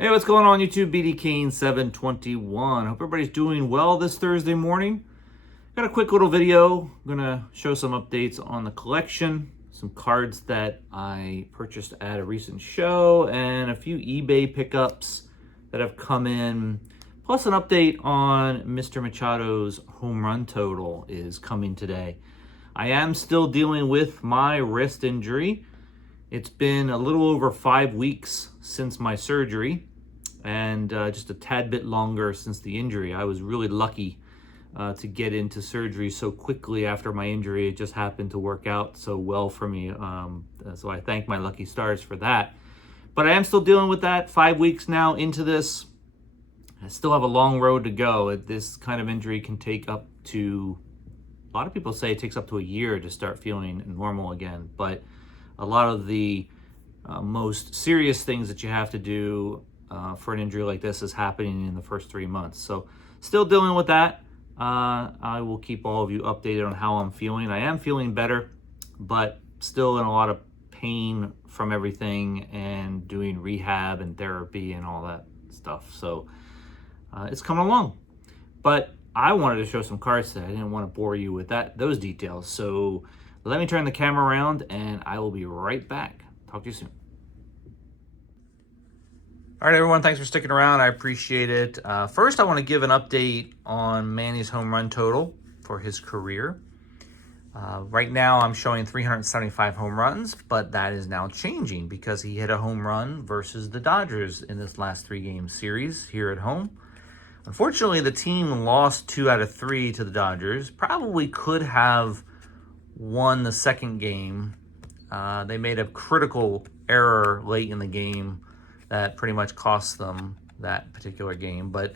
Hey, what's going on YouTube? BD Kane 721. Hope everybody's doing well this Thursday morning. Got a quick little video. I'm gonna show some updates on the collection, some cards that I purchased at a recent show, and a few eBay pickups that have come in. Plus an update on Mr. Machado's home run total is coming today. I am still dealing with my wrist injury. It's been a little over 5 weeks since my surgery, and just a tad bit longer since the injury. I was really lucky to get into surgery so quickly after my injury. It just happened to work out so well for me. So I thank my lucky stars for that. But I am still dealing with that. 5 weeks now into this. I still have a long road to go. This kind of injury can take up to, a lot of people say it takes up to a year to start feeling normal again. But a lot of the most serious things that you have to do for an injury like this is happening in the first 3 months. So still dealing with that. I will keep all of you updated on how I'm feeling. I am feeling better, but still in a lot of pain from everything and doing rehab and therapy and all that stuff. So it's coming along. But I wanted to show some cards today. I didn't want to bore you with those details. So let me turn the camera around and I will be right back. Talk to you soon. All right, everyone, thanks for sticking around. I appreciate it. First, I want to give an update on Manny's home run total for his career. Right now, I'm showing 375 home runs, but that is now changing because he hit a home run versus the Dodgers in this last 3-game series here at home. Unfortunately, the team lost 2 out of 3 to the Dodgers. Probably could have won the second game. They made a critical error late in the game that pretty much cost them that particular game, but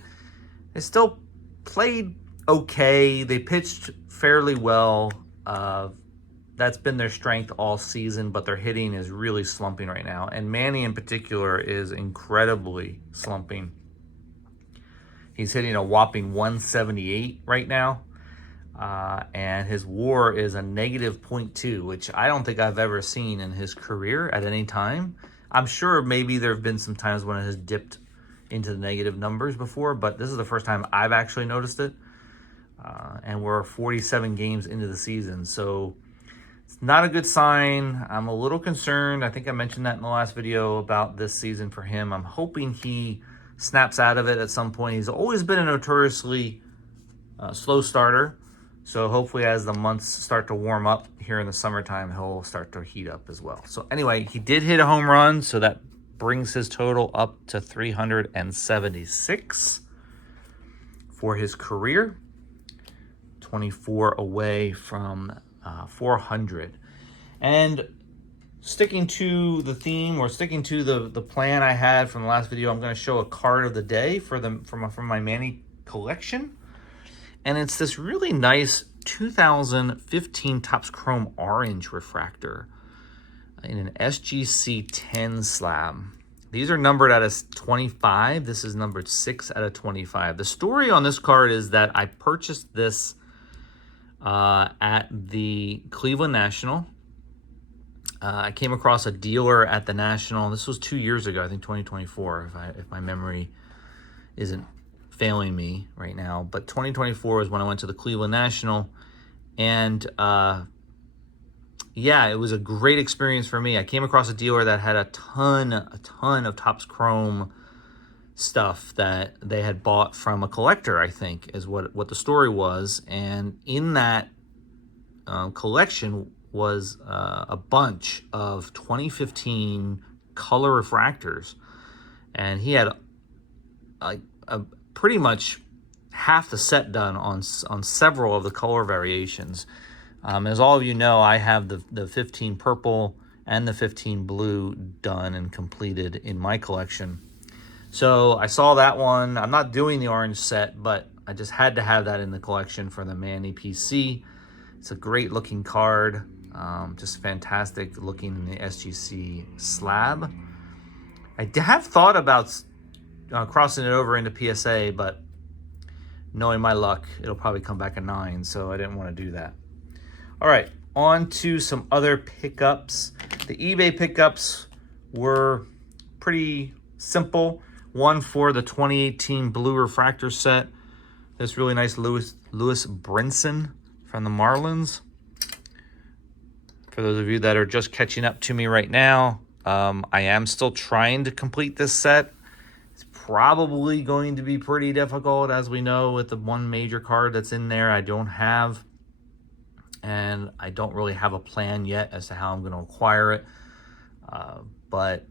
they still played okay. They pitched fairly well. That's been their strength all season, but their hitting is really slumping right now. And Manny in particular is incredibly slumping. He's hitting a whopping 178 right now. And his WAR is a negative 0.2, which I don't think I've ever seen in his career at any time. I'm sure maybe there have been some times when it has dipped into the negative numbers before, but this is the first time I've actually noticed it. And we're 47 games into the season, so it's not a good sign. I'm a little concerned. I think I mentioned that in the last video about this season for him. I'm hoping he snaps out of it at some point. He's always been a notoriously slow starter. So hopefully as the months start to warm up here in the summertime, he'll start to heat up as well. So anyway, he did hit a home run, so that brings his total up to 376 for his career. 24 away from 400. And sticking to the theme, or sticking to the plan I had from the last video, I'm going to show a card of the day from my Manny collection. And it's this really nice 2015 Topps Chrome Orange refractor in an SGC 10 slab. These are numbered out of 25. This is numbered 6 out of 25. The story on this card is that I purchased this at the Cleveland National. I came across a dealer at the National. This was 2 years ago, I think 2024, if my memory isn't failing me right now. But 2024 is when I went to the Cleveland National, and yeah, it was a great experience for me. I came across a dealer that had a ton of Topps Chrome stuff that they had bought from a collector, I think is what the story was. And in that collection was a bunch of 2015 color refractors, and he had pretty much half the set done on several of the color variations. As all of you know, I have the 15 purple and the 15 blue done and completed in my collection. So I saw that one. I'm not doing the orange set, but I just had to have that in the collection for the Manny PC. It's a great looking card, just fantastic looking in the SGC slab. I have thought about crossing it over into PSA, but knowing my luck, it'll probably come back a 9, so I didn't want to do that. All right, on to some other pickups. The eBay pickups were pretty simple. one for the 2018 Blue Refractor set. This really nice Lewis Brinson from the Marlins. For those of you that are just catching up to me right now, I am still trying to complete this set. It's probably going to be pretty difficult, as we know, with the one major card that's in there I don't have. And I don't really have a plan yet as to how I'm going to acquire it. But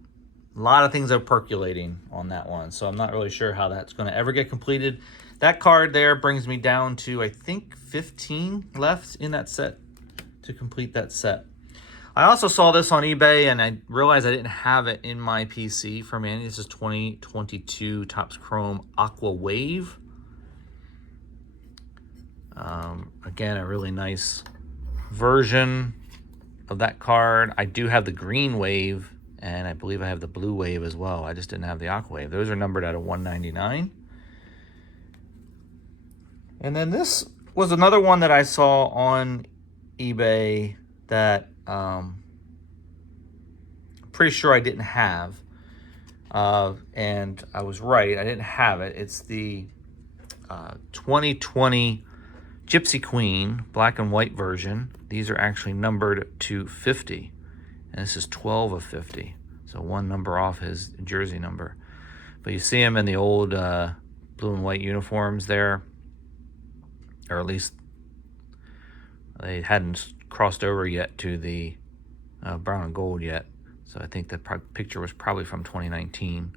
a lot of things are percolating on that one, so I'm not really sure how that's going to ever get completed. That card there brings me down to, I think, 15 left in that set to complete that set. I also saw this on eBay, and I realized I didn't have it in my PC for Manny. This is 2022 Topps Chrome Aqua Wave. Again, a really nice version of that card. I do have the green wave, and I believe I have the blue wave as well. I just didn't have the Aqua Wave. Those are numbered out of 199. And then this was another one that I saw on eBay that pretty sure I didn't have. And I was right. I didn't have it. It's the 2020 Gypsy Queen black and white version. These are actually numbered to 50. And this is 12 of 50. So one number off his jersey number. But you see him in the old blue and white uniforms there. Or at least they hadn't crossed over yet to the brown and gold yet. So I think that picture was probably from 2019.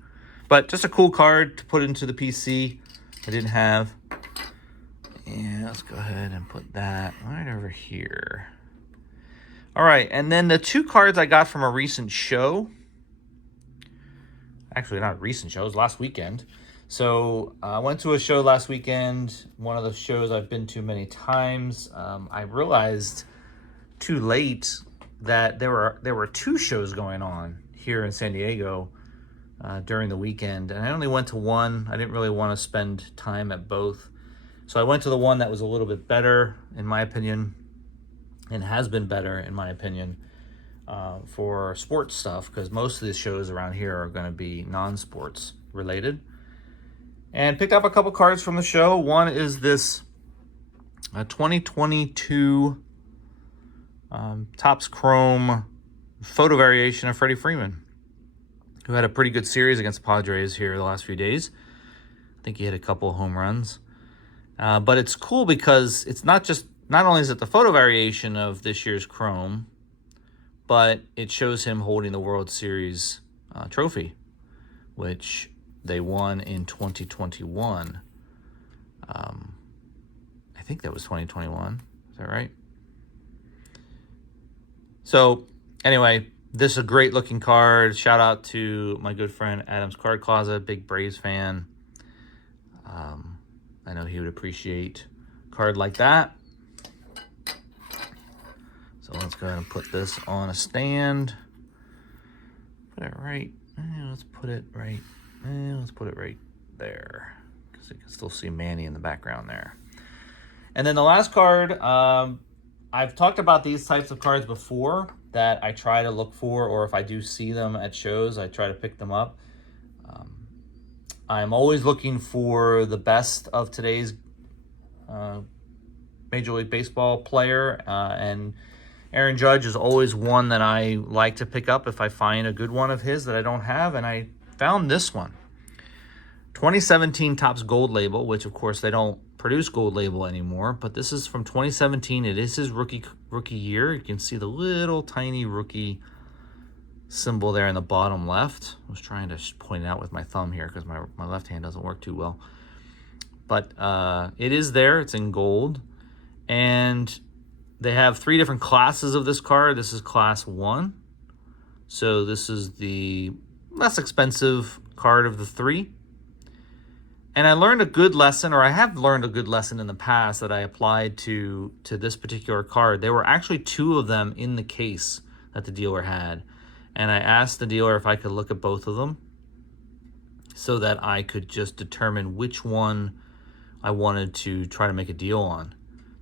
But just a cool card to put into the PC I didn't have. And let's go ahead and put that right over here. All right, and then the two cards I got from a recent show. Actually, not a recent show, it was last weekend. So I went to a show last weekend, one of the shows I've been to many times. I realized too late that there were two shows going on here in San Diego during the weekend, and I only went to one. I didn't really want to spend time at both. So I went to the one that was a little bit better, in my opinion, and has been better, in my opinion, for sports stuff, because most of the shows around here are going to be non-sports related. And picked up a couple cards from the show. One is this 2022 Topps Chrome photo variation of Freddie Freeman, who had a pretty good series against the Padres here the last few days. I think he hit a couple of home runs. But it's cool because it's not only is it the photo variation of this year's Chrome, but it shows him holding the World Series trophy, which they won in 2021. I think that was 2021. Is that right? So anyway, this is a great looking card. Shout out to my good friend Adam's Card Closet, big Braves fan. I know he would appreciate a card like that. So let's go ahead and put this on a stand. Put it right. Let's put it right. Let's put it right there, because you can still see Manny in the background there. And then the last card, I've talked about these types of cards before that I try to look for, or if I do see them at shows, I try to pick them up. I'm always looking for the best of today's Major League Baseball player, and Aaron Judge is always one that I like to pick up if I find a good one of his that I don't have, and I found this one. 2017 Topps Gold Label, which of course they don't produce Gold Label anymore, but this is from 2017. It is his rookie year. You can see the little tiny rookie symbol there in the bottom left. I was trying to point it out with my thumb here because my left hand doesn't work too well. But it is there. It's in gold. And they have three different classes of this card. This is class 1. So this is the less expensive card of the three. And I learned a good lesson, or I have learned a good lesson in the past that I applied to this particular card. There were actually two of them in the case that the dealer had. And I asked the dealer if I could look at both of them so that I could just determine which one I wanted to try to make a deal on.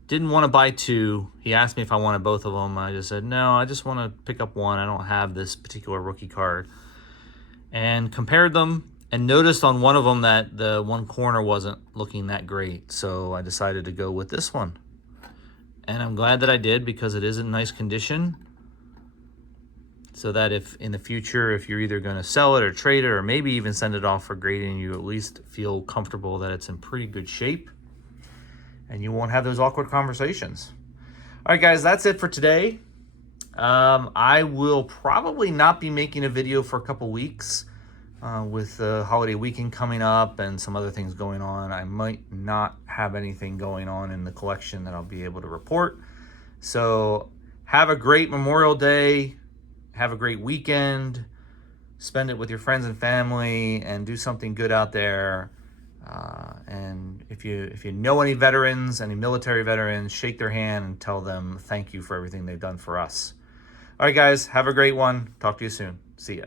Didn't want to buy two. He asked me if I wanted both of them. I just said, no, I just want to pick up one. I don't have this particular rookie card. And compared them, and noticed on one of them that the one corner wasn't looking that great. So I decided to go with this one. And I'm glad that I did, because it is in nice condition. So that if in the future, if you're either going to sell it or trade it, or maybe even send it off for grading, you at least feel comfortable that it's in pretty good shape. And you won't have those awkward conversations. All right, guys, that's it for today. I will probably not be making a video for a couple weeks with the holiday weekend coming up and some other things going on. I might not have anything going on in the collection that I'll be able to report. So have a great Memorial Day. Have a great weekend. Spend it with your friends and family and do something good out there. And if you know any veterans, any military veterans, shake their hand and tell them thank you for everything they've done for us. All right, guys, have a great one. Talk to you soon. See ya.